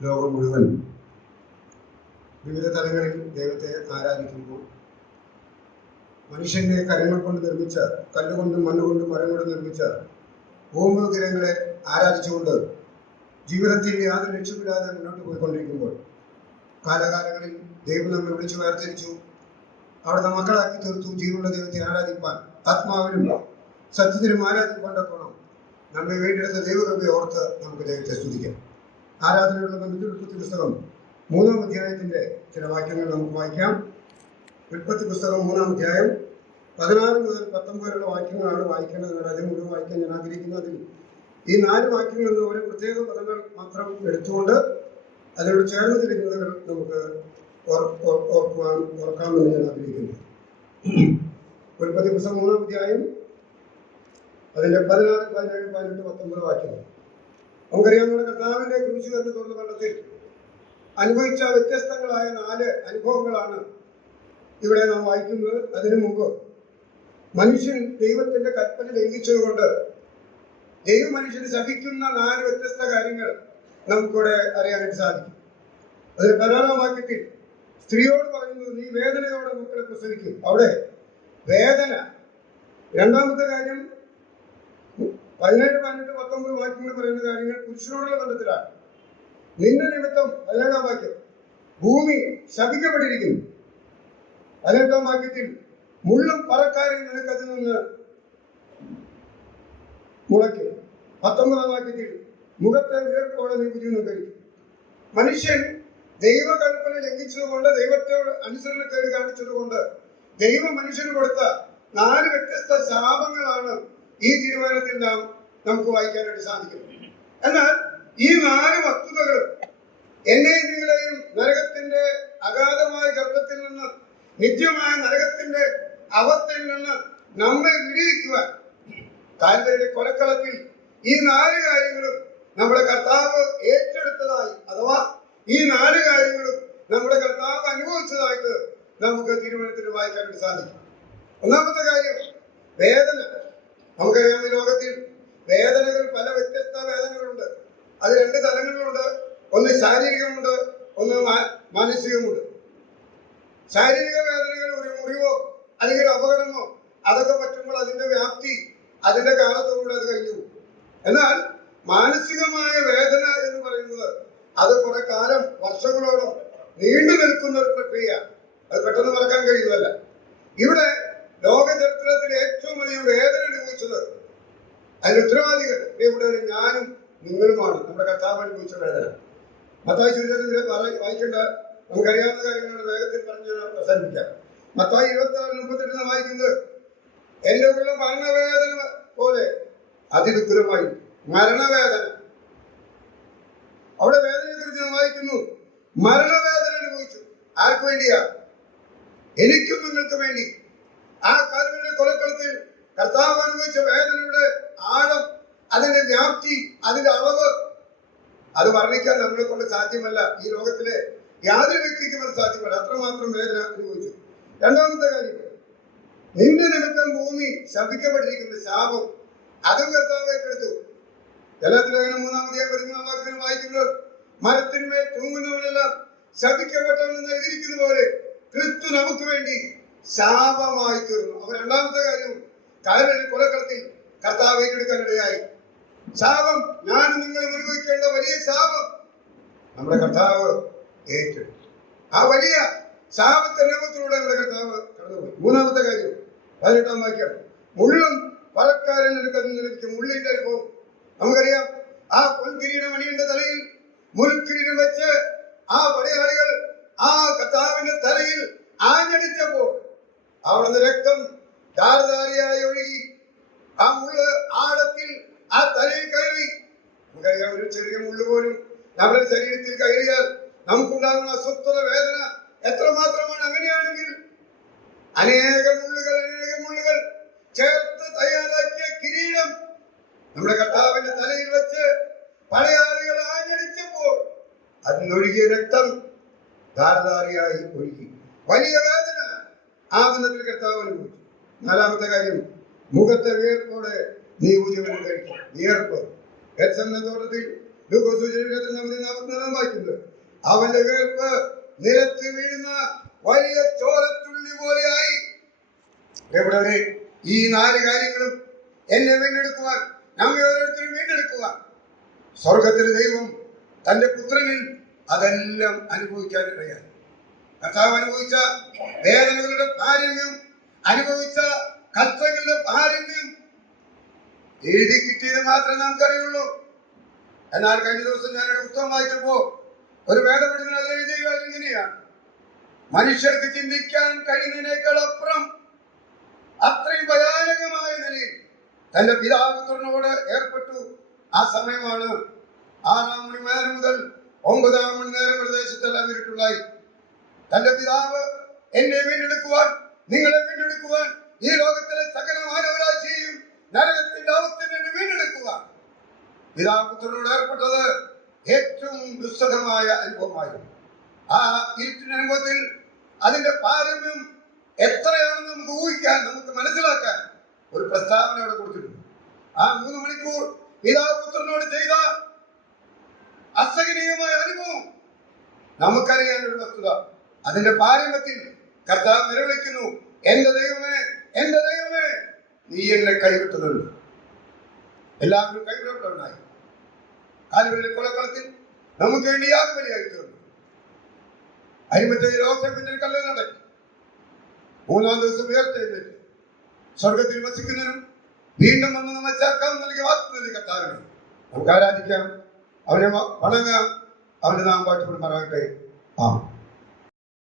ലോകം മുഴുവൻ വിവിധ തലങ്ങളിൽ ദൈവത്തെ ആരാധിക്കുമ്പോൾ മനുഷ്യന്റെ കരങ്ങൾ കൊണ്ട് നിർമ്മിച്ച, കല്ലുകൊണ്ടും മണ്ണുകൊണ്ടും മരം കൊണ്ട് നിർമ്മിച്ച ഭൂമിഗ്രഹങ്ങളെ ആരാധിച്ചുകൊണ്ട് ജീവിതത്തിൽ യാതൊരു ലക്ഷ്യമില്ലാതെ മുന്നോട്ട് പോയിക്കൊണ്ടിരിക്കുമ്പോൾ കാലകാലങ്ങളിൽ ദൈവം നമ്മെ വിളിച്ചു വേർതിരിച്ചു, അവിടുത്തെ മക്കളാക്കി തീർത്തു. ജീവനുള്ള ദൈവത്തെ ആരാധിപ്പാൻ, ആത്മാവിനും സത്യത്തിനും ആരാധിപ്പാൻ തക്കോണം നമ്മെ വേണ്ടിയെടുത്ത ദൈവകൃപയെ ഓർത്ത് നമുക്ക് ദൈവത്തെ സ്തുതിക്കാം. ആരാധനയുള്ള ബന്ധത്തിൽ ഉൽപ്പത്തി പുസ്തകം 3-ാം അധ്യായത്തിന്റെ ചില വാക്യങ്ങൾ നമുക്ക് വായിക്കാം. ഉൽപ്പത്തി പുസ്തകം 3-ാം അധ്യായം 16 മുതൽ 19 വരെയുള്ള വാക്യങ്ങളാണ് വായിക്കേണ്ടത്. അതിന് മുഴുവൻ വായിക്കാൻ ഞാൻ ആഗ്രഹിക്കുന്നതിൽ ഈ 4 വാക്യങ്ങളിൽ നിന്ന് ഓരോ പ്രത്യേക പദങ്ങൾ മാത്രം എടുത്തുകൊണ്ട് അതിനോട് ചേർന്ന് ചിന്തിക്കുന്നതുകൾ നമുക്ക് ഓർക്കാമെന്ന് ഞാൻ ആഗ്രഹിക്കുന്നു. ഉൽപ്പത്തി പുസ്തകം 3-ാം അധ്യായം അതിന്റെ 16, 17, 18, 19 വാക്യങ്ങൾ. നമുക്കറിയാം, നമ്മുടെ കർത്താവിന്റെ ക്രൂശ് കണ്ട് തുറന്ന ബന്ധത്തിൽ അനുഭവിച്ച വ്യത്യസ്തങ്ങളായ 4 അനുഭവങ്ങളാണ് ഇവിടെ നാം വായിക്കുന്നത്. അതിനു മുമ്പ് മനുഷ്യൻ ദൈവത്തിന്റെ കൽപ്പന ലംഘിച്ചതുകൊണ്ട് ദൈവം മനുഷ്യന് ശപിക്കുന്ന 4 വ്യത്യസ്ത കാര്യങ്ങൾ നമുക്കിവിടെ അറിയാനായിട്ട് സാധിക്കും. അതിൽ 16-ാം വാക്യത്തിൽ സ്ത്രീയോട് പറയുന്നത്, നീ വേദനയോടെ മക്കളെ പ്രസവിക്കും. അവിടെ വേദന. രണ്ടാമത്തെ കാര്യം 17, 18, 19 വാക്യങ്ങൾ പറയുന്ന കാര്യങ്ങൾ പുരുഷനോടുള്ള ബന്ധത്തിലാണ്. നിന്റെ നിമിത്തം 17-ാം വാക്യം ഭൂമി ശപിക്കപ്പെട്ടിരിക്കുന്നു. 18-ാം വാക്യത്തിൽ മുള്ളും പറക്കാരും നിനക്കതിൽ നിന്ന് മുളയ്ക്കും. 19-ാം വാക്യത്തിൽ മുഖത്തെ വീർപ്പോടെ നീ പുതിയൊന്നും കഴിക്കും. മനുഷ്യൻ ദൈവകൽപ്പന ലംഘിച്ചതുകൊണ്ട്, ദൈവത്തോട് അനുസരണക്കേട് കാണിച്ചതുകൊണ്ട് ദൈവം മനുഷ്യന് കൊടുത്ത 4 വ്യത്യസ്ത ശാപങ്ങളാണ് ഈ തീരുമാനത്തിൽ നമുക്ക് വായിക്കാനായിട്ട് സാധിക്കുന്നത്. എന്നാൽ ഈ 4 വസ്തുതകളും എന്നെയും നിങ്ങളെയും നരകത്തിന്റെ അഗാധമായ ഗർഭത്തിൽ നിന്ന്, നിത്യമായ നരകത്തിന്റെ അവസ്ഥയിൽ നിന്ന് നമ്മെ വിടുവിക്കുവാൻ കാൽവരിയുടെ കൊലക്കളത്തിൽ ഈ 4 കാര്യങ്ങളും നമ്മുടെ കർത്താവ് ഏറ്റെടുത്തതായി, അഥവാ ഈ 4 കാര്യങ്ങളും നമ്മുടെ കർത്താവ് അനുഭവിച്ചതായിട്ട് നമുക്ക് തീരുമാനത്തിൽ വായിക്കാനായിട്ട് സാധിക്കും. ഒന്നാമത്തെ കാര്യം വേദന. നമുക്കറിയാം, ഈ ലോകത്തിൽ വേദനകൾ, പല വ്യത്യസ്ത വേദനകളുണ്ട്. അത് 2 തലങ്ങളിലുണ്ട്. ഒന്ന് ശാരീരികമുണ്ട്, ഒന്ന് മാനസികമുണ്ട്. ശാരീരിക വേദനകൾ, ഒരു മുറിവോ അല്ലെങ്കിൽ അപകടമോ അതൊക്കെ പറ്റുമ്പോൾ അതിന്റെ വ്യാപ്തി, അതിന്റെ കാലത്തോടുകൂടെ അത് കഴിഞ്ഞു. എന്നാൽ മാനസികമായ വേദന എന്ന് പറയുന്നത് അത് കുറെ കാലം, വർഷങ്ങളോളം നീണ്ടു നിൽക്കുന്ന ഒരു പ്രക്രിയ. അത് പെട്ടെന്ന് മറക്കാൻ കഴിയുന്നതല്ല. ഇവിടെ ലോക ചരിത്രത്തിൽ ഏറ്റവും അധികം വേദന അനുഭവിച്ചത്, അതിന് ഉത്തരവാദികൾ ഇവിടെ ഞാനും നിങ്ങളുമാണ്. നമ്മുടെ കർത്താവ് അനുഭവിച്ച വേദന. മത്തായി സുവിശേഷത്തിൽ വായിക്കേണ്ട നമുക്കറിയാവുന്ന കാര്യങ്ങളാണ്, വേഗത്തിൽ പറഞ്ഞ് അവസാനിപ്പിക്കാം. മത്തായി 26:38 വായിക്കുന്നത്, എന്റെ ഉള്ള മരണവേദന പോലെ അതിദുഃഖമായി. മരണവേദന. അവിടെ വേദനയെ കുറിച്ച് ഞാൻ വായിക്കുന്നു, മരണവേദന അനുഭവിച്ചു. ആർക്ക് വേണ്ടിയാ? എനിക്കും നിങ്ങൾക്ക് വേണ്ടി. ആ കാൽവരിയുടെ കൊലക്കളത്തിൽ കർത്താവ് അനുഭവിച്ച വേദനയുടെ ആഴം, അതിന്റെ വ്യാപ്തി, അതിന്റെ അളവ്, അത് വർണ്ണിക്കാൻ നമ്മളെ കൊണ്ട് സാധ്യമല്ല. ഈ ലോകത്തിലെ യാതൊരു വ്യക്തിക്കും അത് സാധ്യമല്ല. അത്രമാത്രം വേദന അനുഭവിച്ചു. രണ്ടാമത്തെ കാര്യം, നിന്റെ നിമിത്തം ഭൂമി ശപിക്കപ്പെട്ടിരിക്കുന്ന ശാപം, അതും കർത്താവ് ഏറ്റെടുത്തു. ഗലാത്യലേഖനം 3-ാം അധ്യായം 13-ാം വാക്യത്തിൽ വായിക്കുന്നത്, മരത്തിന്മേൽ തൂങ്ങുന്നവനെല്ലാം ശപിക്കപ്പെട്ടവനെന്ന് എഴുതിയിരിക്കുന്ന പോലെ ക്രിസ്തു നമുക്ക് വേണ്ടി ശാപമായി തീർന്നു. അപ്പൊ രണ്ടാമത്തെ കാര്യം, കാൽവരി കൊലക്കളത്തിൽ കർത്താവ് ഏറ്റെടുക്കാനിടയായി. ശാപം, ഞാൻ നിങ്ങൾ അനുഭവിക്കേണ്ട വലിയ ശാപം നമ്മുടെ കർത്താവ് ഏറ്റെടുത്തു. ആ വലിയ ശാപത്തിന്റെ അനുഭവത്തിലൂടെ നമ്മുടെ കർത്താവ് കടന്നുപോയി. മൂന്നാമത്തെ കാര്യം 18-ാം വാക്യം, മുള്ളും പറക്കാരൻ നിനക്കതിൽ ലഭിക്കും. മുള്ളിന്റെ അനുഭവം നമുക്കറിയാം. ആ പൊൻകിരീടം മണിയുടെ തലയിൽ മുൾക്കിരീടം വെച്ച് ആ പടയാളികൾ ആ കർത്താവിന്റെ തലയിൽ ആഞ്ഞടിച്ചപ്പോൾ അവിടുന്ന് രക്തം ധാരധാരയായി ഒഴുകി. ആ മുള്ള് ആഴത്തിൽ ആ തലയിൽ കയറി. നമുക്കറിയാം, ഒരു ചെറിയ മുള്ളു പോലും നമ്മുടെ ശരീരത്തിൽ കയറിയാൽ നമുക്കുണ്ടാകുന്ന അസ്വസ്ഥത, വേദന എത്രമാത്രമാണ്. അങ്ങനെയാണെങ്കിൽ അനേകം മുള്ളുകൾ ചേർത്ത് തയ്യാറാക്കിയ കിരീടം നമ്മുടെ കർത്താവിന്റെ തലയിൽ വെച്ച് പടയാളികൾ ആഞ്ഞടിച്ചപ്പോൾ അതിനൊഴുകിയ രക്തം ധാരധാരയായി ഒഴുകി. വലിയ വേദന ആ ബന്ധത്തിൽ കർത്താവ് അനുഭവിച്ചു. നാലാമത്തെ കാര്യം, മുഖത്തെ വിയർപ്പോടെ നീ ഉജീവനം കഴിക്കും. വിയർപ്പ്. ഗെത്സമനെ തോട്ടത്തിൽ വായിക്കുന്നത്. അവന്റെ വീർപ്പ് നിരത്ത് വീഴുന്ന വലിയ ചോരത്തുള്ളി പോലെയായി. എവിടെ ഈ 4 കാര്യങ്ങളും എന്നെ വീണ്ടെടുക്കുവാൻ, നമ്മെ ഓരോരുത്തരും വീണ്ടെടുക്കുവാൻ സ്വർഗത്തിലെ ദൈവം തന്റെ പുത്രനിൽ അതെല്ലാം അനുഭവിക്കാൻ ഇടയായി. കർത്താവ് അനുഭവിച്ച വേദനകളുടെ പാരമ്യം, അനുഭവിച്ച കഷ്ടങ്ങളുടെ പാരമ്യം എഴുതി കിട്ടിയത് മാത്രമേ നമുക്കറിയുള്ളൂ. എന്നാൽ കഴിഞ്ഞ ദിവസം ഞാനൊരു പുസ്തകം വായിച്ചപ്പോ ഒരു വേദപണ്ഡിതൻ അത് എഴുതിയ ഇങ്ങനെയാണ്: മനുഷ്യർക്ക് ചിന്തിക്കാൻ കഴിയുന്നതിനേക്കാൾ അപ്പുറം അത്രയും ഭയാനകമായ നിലയിൽ തന്റെ പിതാപുത്രനോട് ഏർപ്പെട്ടു. ആ സമയമാണ് 6 മണി നേരം മുതൽ 9 മണി നേരം പ്രദേശത്തെല്ലാം ഇരുട്ടുള്ളായി. തന്റെ പിതാവ് എന്നെ വീണ്ടെടുക്കുവാൻ, നിങ്ങളെ വീണ്ടെടുക്കുവാൻ, ഈ ലോകത്തിലെ സകല മാനവരാശിയെയും നരകത്തിന്റെ അവസ്ഥയെ വീണ്ടെടുക്കുവാൻ പിതാപുത്രനോട് ഏർപ്പെട്ടത് ഏറ്റവും ദുസ്സഹമായ അനുഭവമായിരുന്നു. ആ ഇരുട്ടിന്റെ അനുഭവത്തിൽ അതിന്റെ പാരമ്യം എത്രയാണെന്ന് നമുക്ക് ഊഹിക്കാൻ, നമുക്ക് മനസ്സിലാക്കാൻ ഒരു പ്രസ്താവന അവിടെ കൊടുത്തിട്ടുണ്ട്. ആ 3 മണിക്കൂർ പിതാപുത്രനോട് ചെയ്ത അസഹനീയമായ അനുഭവം നമുക്കറിയാൻ ഒരു വസ്തുത. അതിന്റെ പാരമ്യത്തിൽ കർത്താവ് നിലവിളിക്കുന്നു: എന്റെ ദൈവമേ, എന്റെ ദൈവമേ, നീ എന്നെ കൈവിട്ടതുണ്ട്. എല്ലാവരും കൈവിടപ്പെട്ടവനായി. കാലുകളിലെ കൊലക്കളത്തിൽ നമുക്ക് വേണ്ടി യാഗബലിയായി തീർന്നു. അരിമറ്റയിൽ യോസേഫിന്റെ കല്ലിൽ നടക്കി 3-ാം ദിവസം ഉയർത്തെഴുന്നേറ്റ് സ്വർഗത്തിൽ വസിക്കുന്നതിനും വീണ്ടും വന്ന് നമ്മെ ചേർക്കാൻ നൽകിയ വാഗ്ദത്തം കർത്താവിനെ നമുക്ക് ആരാധിക്കാം, അവനെ വണങ്ങാം, അവന്റെ നാം പാട്ടുകൊടുമാറാകട്ടെ.